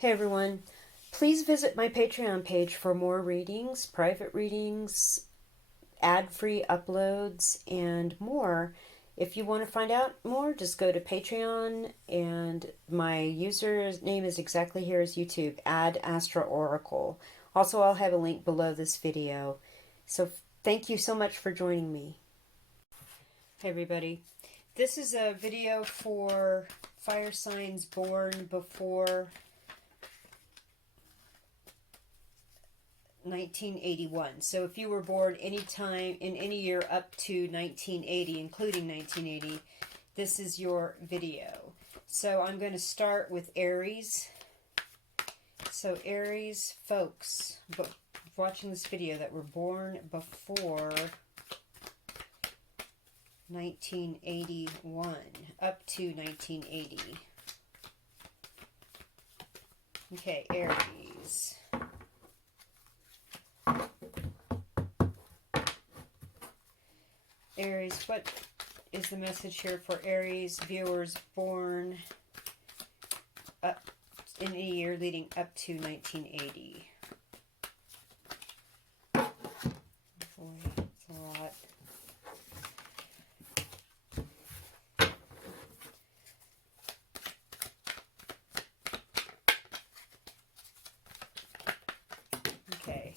Hey everyone, please visit my Patreon page for more readings, private readings, ad-free uploads, and more. If you want to find out more, just go to Patreon, and my username is exactly here as YouTube, Ad Astra Oracle. Also, I'll have a link below this video. So thank you so much for joining me. Hey everybody, this is a video for fire signs born before 1981. So if you were born anytime in any year up to 1980, including 1980, this is your video. So I'm going to start with Aries. So Aries folks watching this video that were born before 1981 up to 1980. Okay, Aries. Aries, what is the message here for Aries viewers born up in a year leading up to 1980? Boy, it's a lot. Okay.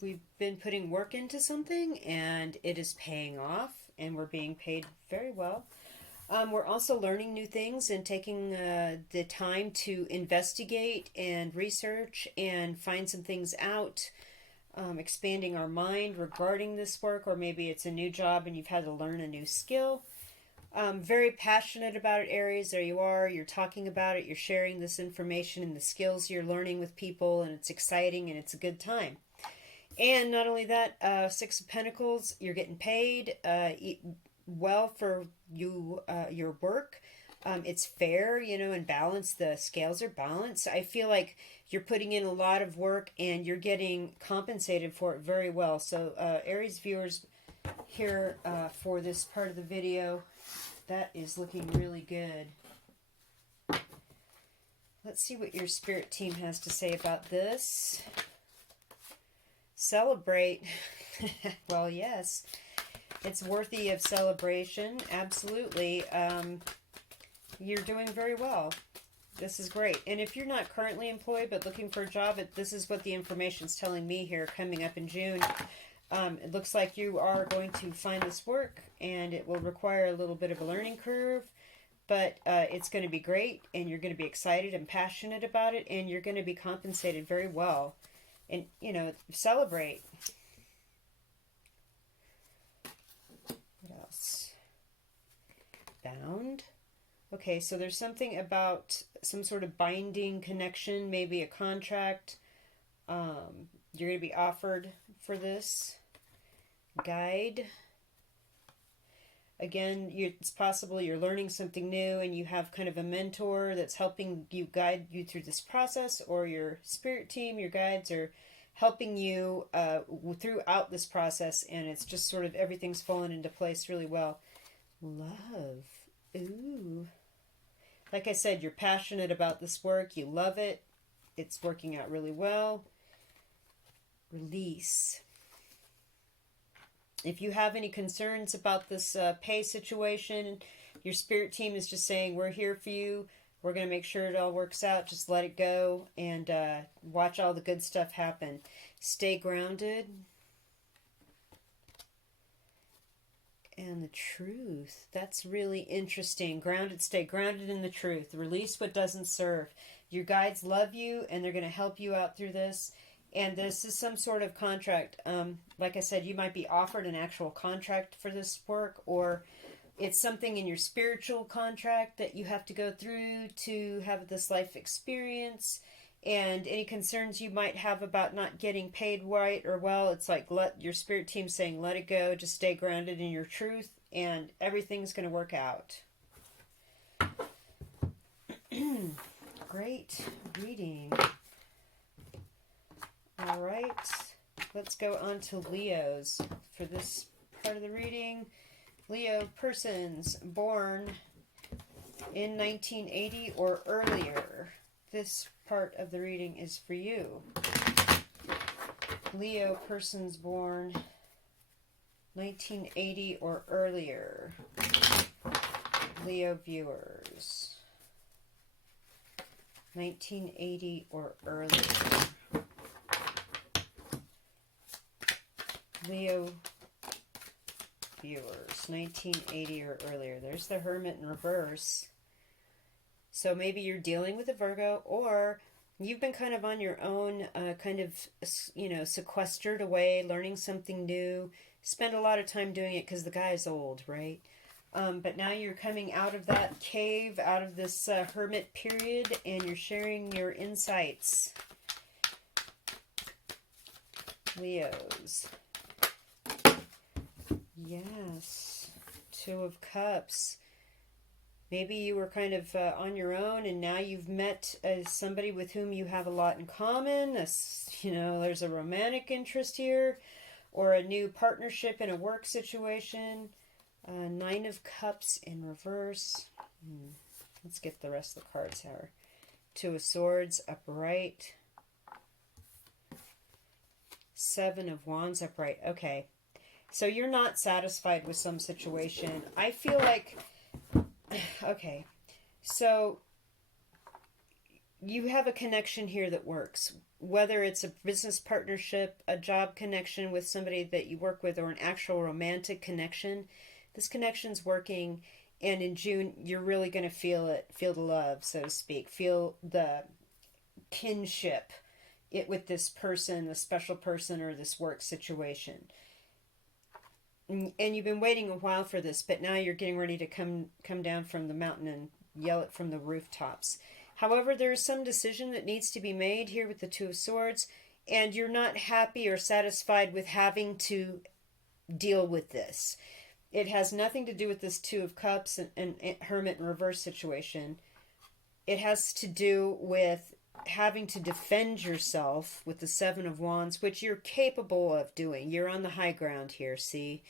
We've been putting work into something and it is paying off and we're being paid very well. We're also learning new things and taking the time to investigate and research and find some things out, expanding our mind regarding this work, or maybe it's a new job and you've had to learn a new skill. Very passionate about it, Aries. There you are. You're talking about it. You're sharing this information and the skills you're learning with people, and it's exciting and it's a good time. And not only that, Six of Pentacles, you're getting paid well for your work. It's fair, and balanced. The scales are balanced. I feel like you're putting in a lot of work and you're getting compensated for it very well. So Aries viewers here for this part of the video, that is looking really good. Let's see what your spirit team has to say about this. Celebrate. Well, yes, it's worthy of celebration. Absolutely. You're doing very well. This is great. And if you're not currently employed but looking for a job, this is what the information's telling me here coming up in June. It looks like you are going to find this work, and it will require a little bit of a learning curve, but it's going to be great, and you're going to be excited and passionate about it, and you're going to be compensated very well. And, celebrate. What else? Bound. Okay, so there's something about some sort of binding connection, maybe a contract. You're going to be offered for this. Guide. Again, it's possible you're learning something new and you have kind of a mentor that's helping you, guide you through this process, or your spirit team, your guides are helping you throughout this process, and it's just sort of everything's fallen into place really well. Love. Ooh. Like I said, you're passionate about this work. You love it. It's working out really well. Release. If you have any concerns about this pay situation, your spirit team is just saying, we're here for you. We're going to make sure it all works out. Just let it go and watch all the good stuff happen. Stay grounded. And the truth. That's really interesting. Grounded, stay grounded in the truth. Release what doesn't serve. Your guides love you and they're going to help you out through this. And this is some sort of contract. Like I said, you might be offered an actual contract for this work, or it's something in your spiritual contract that you have to go through to have this life experience. And any concerns you might have about not getting paid right or well, it's like let your spirit team saying, let it go. Just stay grounded in your truth and everything's going to work out. Great reading. All right, let's go on to Leos for this part of the reading. Leo persons born in 1980 or earlier. This part of the reading is for you. Leo persons born 1980 or earlier. Leo viewers. 1980 or earlier. Leo viewers, 1980 or earlier. There's the Hermit in reverse. So maybe you're dealing with a Virgo, or you've been kind of on your own, kind of, you know, sequestered away, learning something new. Spend a lot of time doing it because the guy is old, right? But now you're coming out of that cave, out of this hermit period, and you're sharing your insights. Leos. Yes. Two of Cups. Maybe you were kind of on your own, and now you've met somebody with whom you have a lot in common. You know, there's a romantic interest here, or a new partnership in a work situation. Nine of Cups in reverse. Let's get the rest of the cards here. Two of Swords upright. Seven of Wands upright. Okay. So you're not satisfied with some situation. I feel like... Okay. So you have a connection here that works. Whether it's a business partnership, a job connection with somebody that you work with, or an actual romantic connection, this connection's working, and in June you're really going to feel it, feel the love, so to speak, feel the kinship with this person, the special person, or this work situation. And you've been waiting a while for this, but now you're getting ready to come down from the mountain and yell it from the rooftops. However, there is some decision that needs to be made here with the Two of Swords, and you're not happy or satisfied with having to deal with this. It has nothing to do with this Two of Cups and Hermit in reverse situation. It has to do with having to defend yourself with the Seven of Wands, which you're capable of doing. You're on the high ground here, see?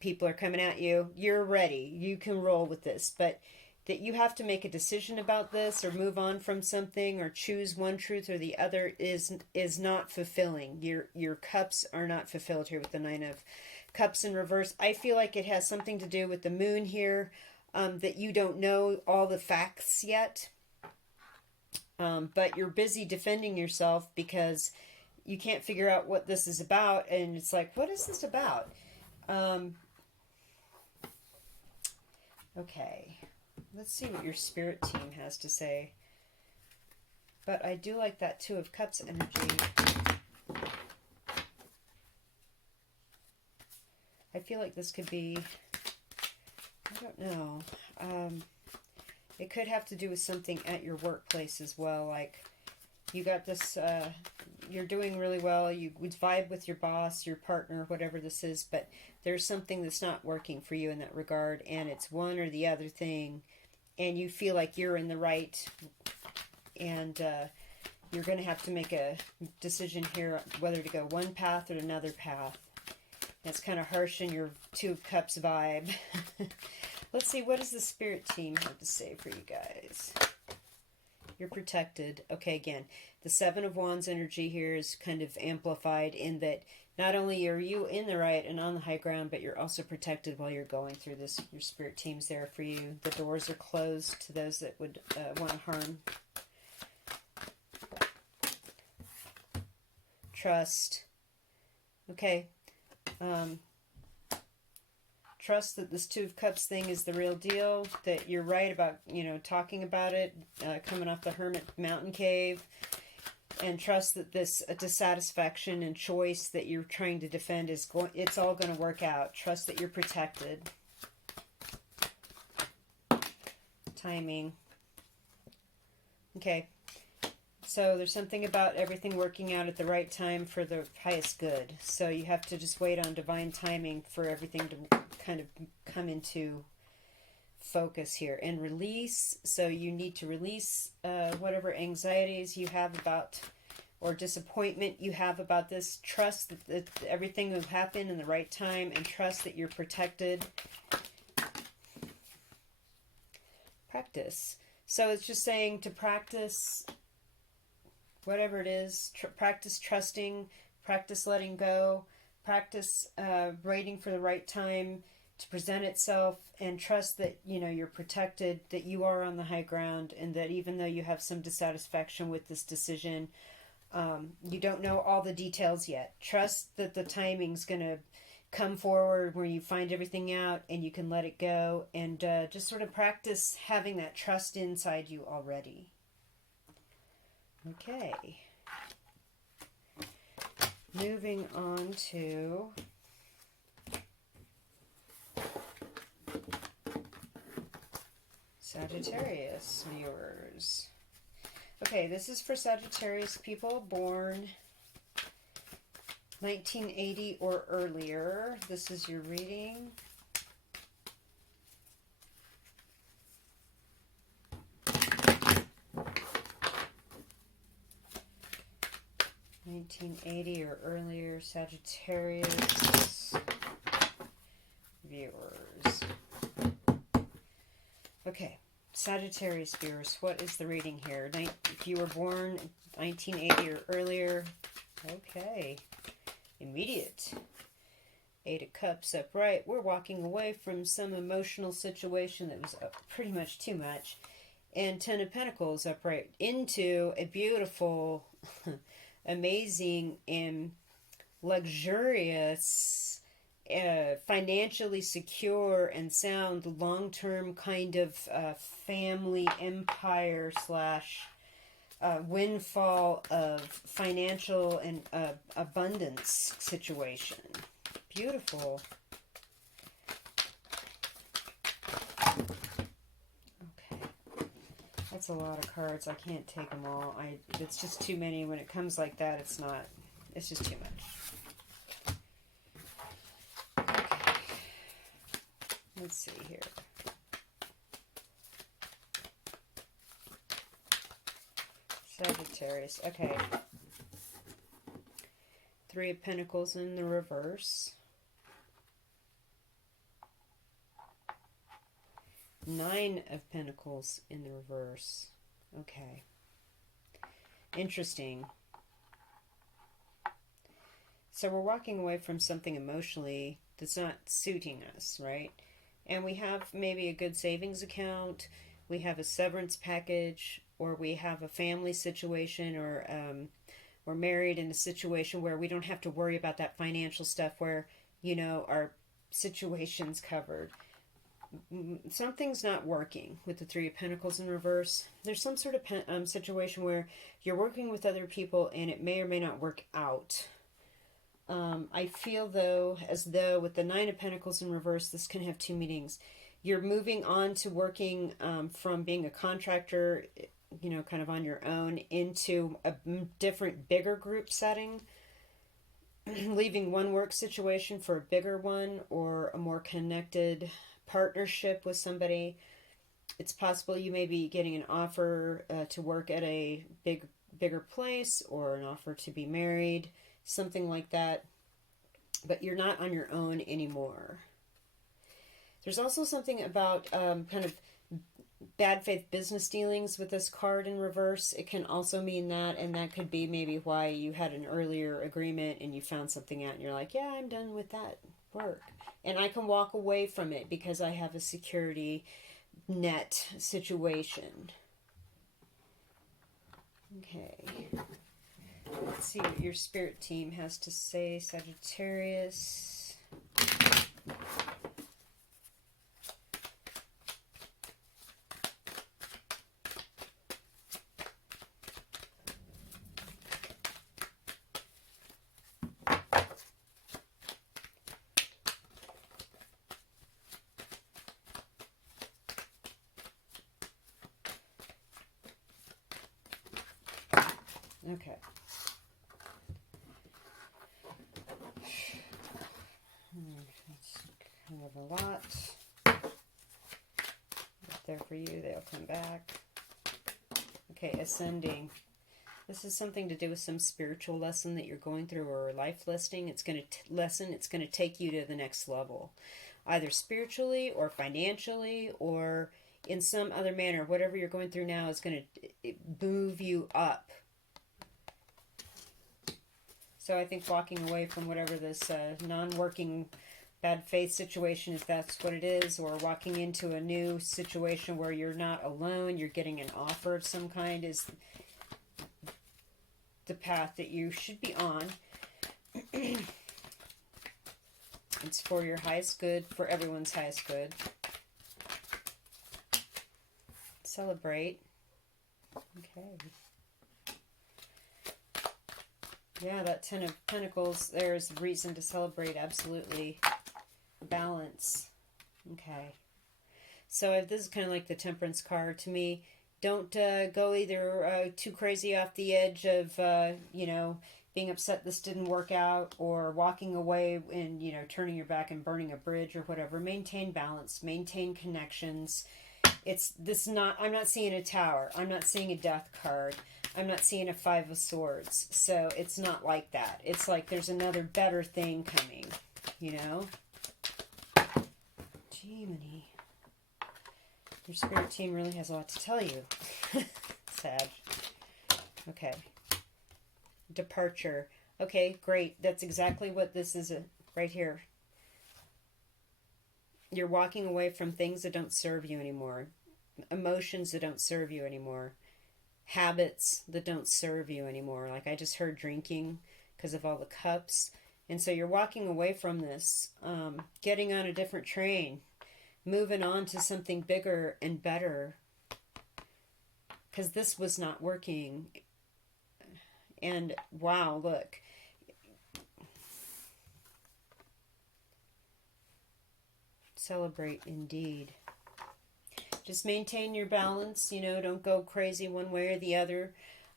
People are coming at you. You're ready. You can roll with this. But that you have to make a decision about this, or move on from something, or choose one truth or the other is not fulfilling. Your cups are not fulfilled here with the Nine of Cups in reverse. I feel like it has something to do with the moon here, that you don't know all the facts yet. But you're busy defending yourself because you can't figure out what this is about. And it's like, what is this about? Okay. Let's see what your spirit team has to say. But I do like that Two of Cups energy. I feel like this could be, I don't know. It could have to do with something at your workplace as well. Like, you got this, you're doing really well. You would vibe with your boss, your partner, whatever this is. But there's something that's not working for you in that regard. And it's one or the other thing. And you feel like you're in the right. And you're going to have to make a decision here whether to go one path or another path. That's kind of harsh in your Two of Cups vibe. Let's see, what does the spirit team have to say for you guys? You're protected. Okay, again, the Seven of Wands energy here is kind of amplified in that not only are you in the right and on the high ground, but you're also protected while you're going through this. Your spirit team's there for you. The doors are closed to those that would want to harm. Trust. Okay. Trust that this Two of Cups thing is the real deal, that you're right about, you know, talking about it, coming off the Hermit Mountain Cave, and trust that this dissatisfaction and choice that you're trying to defend is it's all going to work out. Trust that you're protected. Timing. Okay. So there's something about everything working out at the right time for the highest good. So you have to just wait on divine timing for everything to kind of come into focus here. And release. So you need to release whatever anxieties you have about, or disappointment you have about this. Trust that everything will happen in the right time, and trust that you're protected. Practice. So it's just saying to practice whatever it is. Practice trusting, practice letting go, practice waiting for the right time to present itself, and trust that you're protected, that you are on the high ground, and that even though you have some dissatisfaction with this decision, you don't know all the details yet. Trust that the timing's going to come forward where you find everything out and you can let it go, and just sort of practice having that trust inside you already. Okay. Moving on to Sagittarius viewers. Okay, this is for Sagittarius people born 1980 or earlier. This is your reading. (1980 or earlier) Sagittarius viewers. Okay, Sagittarius viewers, what is the reading here? If you were born 1980 or earlier, okay, immediate. 8 of Cups upright. We're walking away from some emotional situation that was pretty much too much. And 10 of Pentacles upright into a beautiful, amazing, and luxurious, financially secure and sound, long-term kind of family empire / windfall of financial and abundance situation. Beautiful. Okay. That's a lot of cards. I can't take them all. It's just too many. When it comes like that, it's just too much. Let's see here. Sagittarius. Okay. 3 of Pentacles in the reverse. 9 of Pentacles in the reverse. Okay. Interesting. So we're walking away from something emotionally that's not suiting us, right? And we have maybe a good savings account, we have a severance package, or we have a family situation, or we're married in a situation where we don't have to worry about that financial stuff, where, our situation's covered. Something's not working with the 3 of Pentacles in reverse. There's some sort of situation where you're working with other people and it may or may not work out. I feel, though, as though with the 9 of Pentacles in reverse, this can have 2 meanings. You're moving on to working from being a contractor, kind of on your own, into a different, bigger group setting. Leaving one work situation for a bigger one, or a more connected partnership with somebody. It's possible you may be getting an offer to work at a bigger place, or an offer to be married. Something like that, but you're not on your own anymore. There's also something about kind of bad faith business dealings with this card in reverse. It can also mean that, and that could be maybe why you had an earlier agreement and you found something out and you're like, yeah, I'm done with that work. And I can walk away from it because I have a security net situation. Okay. Let's see what your spirit team has to say, Sagittarius. Okay. That's kind of a lot. Up there for you, they'll come back. Okay, ascending. This is something to do with some spiritual lesson that you're going through, or a life lesson. It's going to take you to the next level, either spiritually or financially, or in some other manner. Whatever you're going through now is going to move you up. So I think walking away from whatever this non-working bad faith situation, if that's what it is, or walking into a new situation where you're not alone, you're getting an offer of some kind, is the path that you should be on. It's for your highest good, for everyone's highest good. Celebrate. Okay. Yeah, that Ten of Pentacles, there's reason to celebrate, absolutely. Balance. Okay. So this is kind of like the Temperance card to me. Don't go either too crazy off the edge of, you know, being upset this didn't work out, or walking away and, you know, turning your back and burning a bridge or whatever. Maintain balance. Maintain connections. I'm not seeing a Tower. I'm not seeing a Death card. I'm not seeing a Five of Swords. So it's not like that. It's like there's another better thing coming, you know? Gemini. Your spirit team really has a lot to tell you. Sag. Okay. Departure. Okay, great. That's exactly what this is right here. You're walking away from things that don't serve you anymore. Emotions that don't serve you anymore. Habits that don't serve you anymore. Like I just heard drinking because of all the cups. And so you're walking away from this, getting on a different train, moving on to something bigger and better. Because this was not working. And wow, look. Celebrate indeed. Just maintain your balance, you know, don't go crazy one way or the other.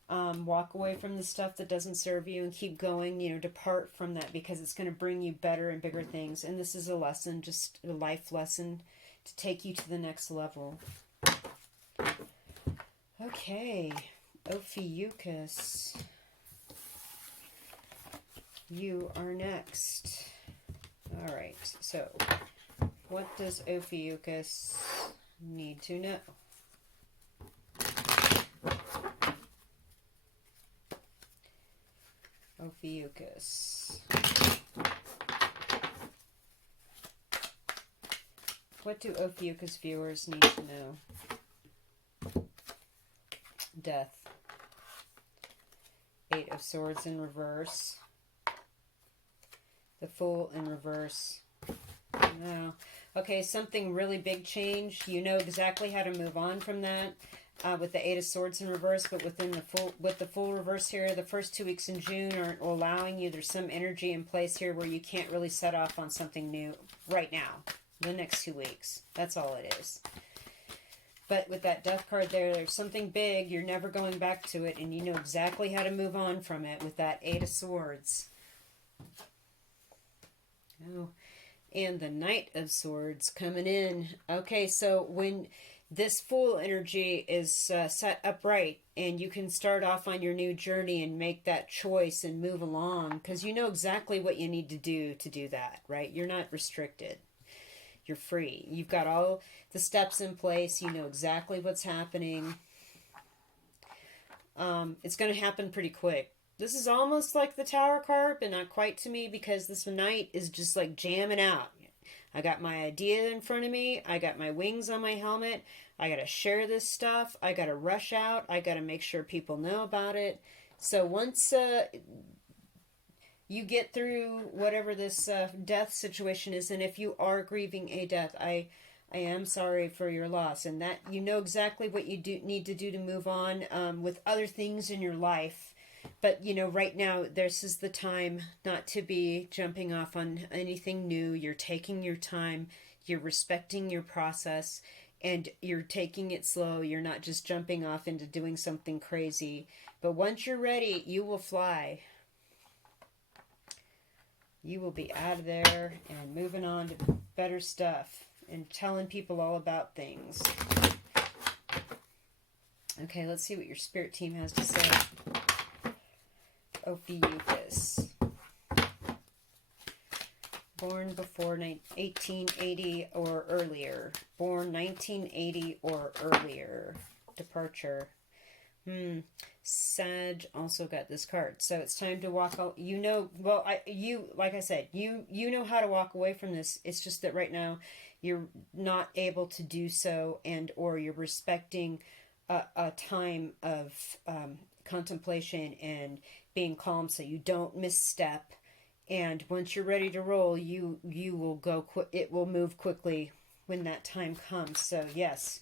Walk away from the stuff that doesn't serve you and keep going, you know, depart from that because it's going to bring you better and bigger things. And this is a lesson, just a life lesson to take you to the next level. Okay, Ophiuchus. You are next. All right, so what does Ophiuchus need to know? Ophiuchus. What do Ophiuchus viewers need to know? Death. Eight of Swords in reverse. The Fool in reverse. No. Okay, something really big change. You know exactly how to move on from that with the Eight of Swords in reverse, but with the Fool reverse here, the first 2 weeks in June aren't allowing you. There's some energy in place here where you can't really set off on something new right now. The next 2 weeks. That's all it is. But with that Death card there, there's something big. You're never going back to it, and you know exactly how to move on from it with that Eight of Swords. Oh, and the Knight of Swords coming in. Okay, so when this Fool energy is set upright and you can start off on your new journey and make that choice and move along because you know exactly what you need to do that, right? You're not restricted. You're free. You've got all the steps in place. You know exactly what's happening. It's going to happen pretty quick. This is almost like the Tower card, but not quite to me because this Knight is just like jamming out. I got my idea in front of me. I got my wings on my helmet. I got to share this stuff. I got to rush out. I got to make sure people know about it. So once you get through whatever this death situation is, and if you are grieving a death, I am sorry for your loss. And that you know exactly what you need to do to move on with other things in your life. But, you know, right now, this is the time not to be jumping off on anything new. You're taking your time. You're respecting your process. And you're taking it slow. You're not just jumping off into doing something crazy. But once you're ready, you will fly. You will be out of there and moving on to better stuff. And telling people all about things. Okay, let's see what your spirit team has to say. Ophiuchus. Born before 1880 or earlier. Born 1980 or earlier. Departure. Sag also got this card, so it's time to walk out. You know, well, like I said, you know how to walk away from this. It's just that right now you're not able to do so, and or you're respecting a time of contemplation and being calm, so you don't misstep. And once you're ready to roll, you will go. It will move quickly when that time comes. So yes,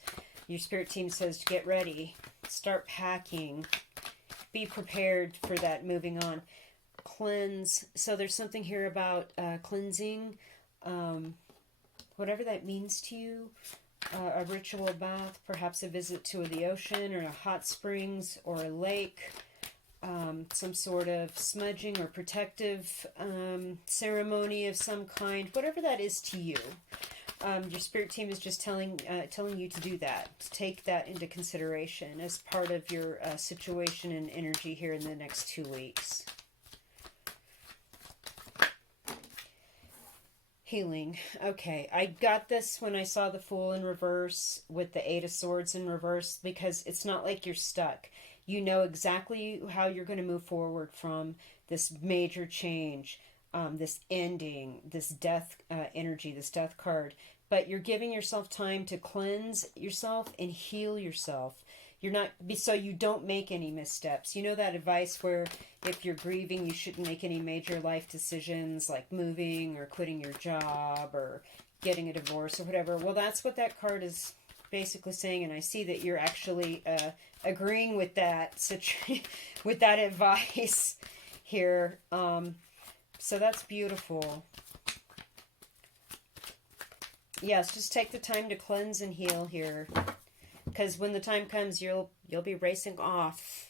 your spirit team says to get ready, start packing, be prepared for that. Moving on, cleanse. So there's something here about cleansing, whatever that means to you. A ritual bath, perhaps a visit to the ocean or a hot springs or a lake. Some sort of smudging or protective ceremony of some kind, whatever that is to you. Your spirit team is just telling you to do that, to take that into consideration as part of your situation and energy here in the next 2 weeks. Healing. Okay, I got this when I saw the Fool in reverse with the Eight of Swords in reverse, because it's not like you're stuck. You know exactly how you're going to move forward from this major change, this ending, this death energy, this death card. But you're giving yourself time to cleanse yourself and heal yourself. You're not, so you don't make any missteps. You know that advice where if you're grieving, you shouldn't make any major life decisions like moving or quitting your job or getting a divorce or whatever. Well, that's what that card is basically saying, and I see that you're actually agreeing with that with that advice here. So that's beautiful. Yes, just take the time to cleanse and heal here, because when the time comes, you'll be racing off.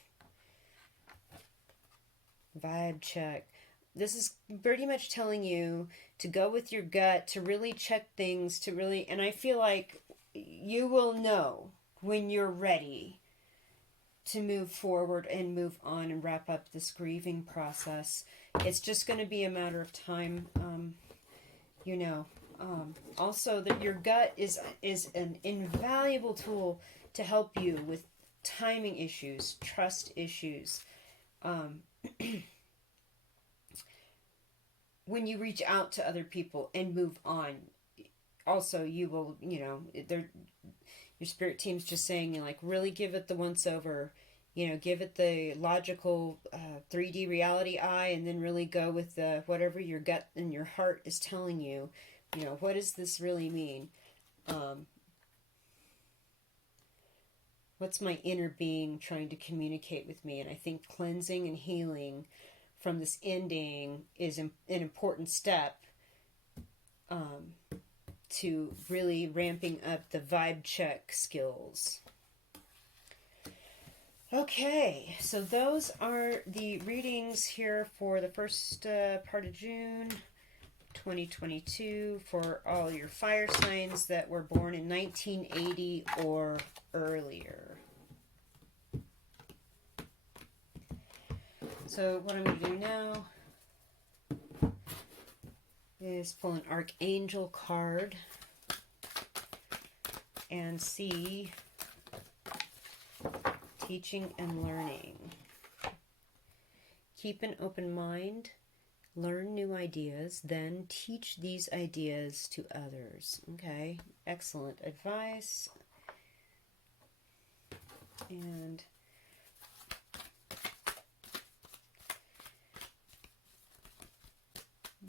Vibe check. This is pretty much telling you to go with your gut, to really check things, to really, and I feel like you will know when you're ready to move forward and move on and wrap up this grieving process. It's just going to be a matter of time, you know. Also, that your gut is an invaluable tool to help you with timing issues, trust issues. When you reach out to other people and move on, also you will, you know, your spirit team's just saying, like, really give it the once over, you know, give it the logical 3D reality eye, and then really go with the whatever your gut and your heart is telling you. You know, what does this really mean? What's my inner being trying to communicate with me? And I think cleansing and healing from this ending is an important step to really ramping up the vibe check skills. Okay, so those are the readings here for the first part of June 2022 for all your fire signs that were born in 1980 or earlier. So what I'm going to do now is pull an Archangel card and see teaching and learning. Keep an open mind. Learn new ideas, then teach these ideas to others. Okay, excellent advice. And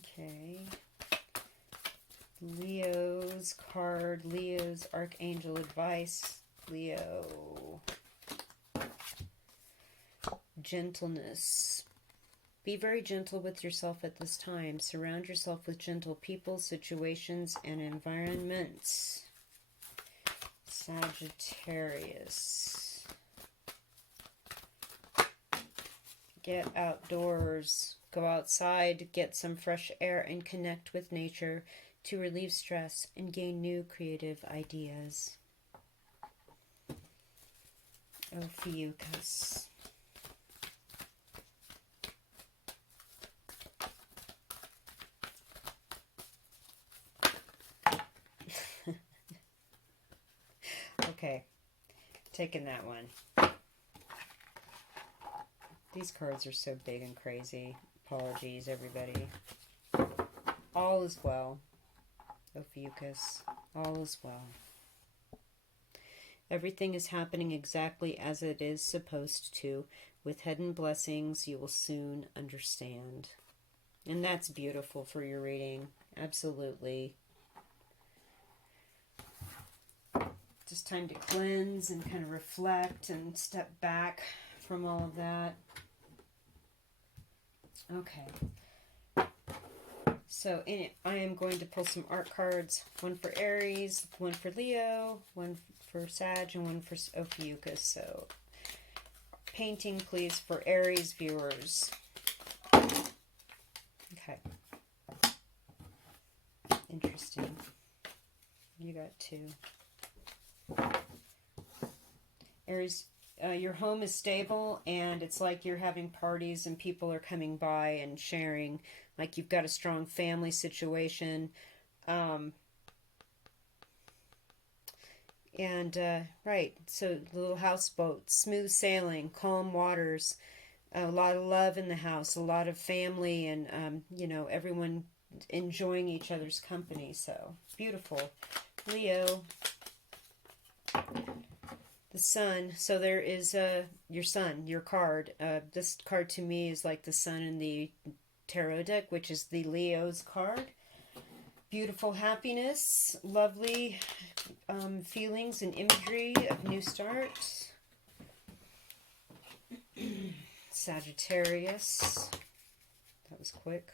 okay, Leo's card, Leo's Archangel advice. Leo, gentleness. Be very gentle with yourself at this time. Surround yourself with gentle people, situations, and environments. Sagittarius. Get outdoors. Go outside, get some fresh air, and connect with nature to relieve stress and gain new creative ideas. Ophiuchus. Taking that one. These cards are so big and crazy. Apologies, everybody. All is well. Ophiuchus. All is well. Everything is happening exactly as it is supposed to. With hidden blessings, you will soon understand. And that's beautiful for your reading. Absolutely. Just time to cleanse and kind of reflect and step back from all of that. Okay. So in it, I am going to pull some art cards. One for Aries, one for Leo, one for Sag, and one for Ophiuchus. So painting, please, for Aries viewers. Okay. Interesting. You got two. Aries, your home is stable, and it's like you're having parties and people are coming by and sharing. Like you've got a strong family situation. Right, so little houseboat, smooth sailing, calm waters, a lot of love in the house, a lot of family, and, you know, everyone enjoying each other's company. So, beautiful. Leo, the sun. So there is your sun, your card. This card to me is like the sun in the tarot deck, which is the Leo's card. Beautiful happiness, lovely feelings and imagery of new starts. Sagittarius. That was quick.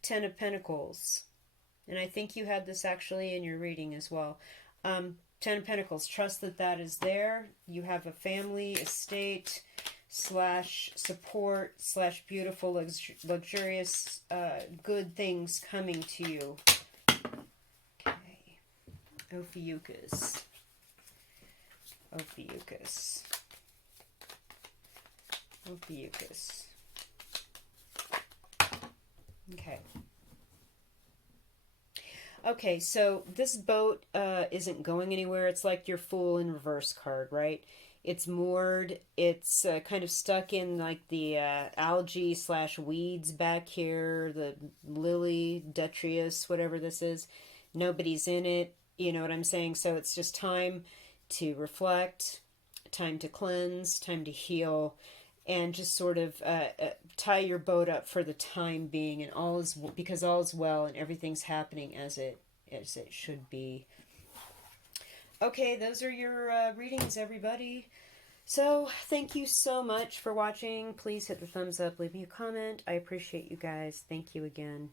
Ten of Pentacles. And I think you had this actually in your reading as well. Ten of Pentacles. Trust that that is there. You have a family, estate, slash support, slash beautiful, luxurious, good things coming to you. Okay. Ophiuchus. Ophiuchus. Ophiuchus. Okay. Okay, so this boat isn't going anywhere. It's like your Fool in Reverse card, right? It's moored. It's kind of stuck in like the algae slash weeds back here, the lily, detritus, whatever this is. Nobody's in it. You know what I'm saying? So it's just time to reflect, time to cleanse, time to heal, and just sort of tie your boat up for the time being, and all is because all is well and everything's happening as it should be. Okay, those are your readings, everybody. So thank you so much for watching. Please hit the thumbs up, leave me a comment. I appreciate you guys. Thank you again.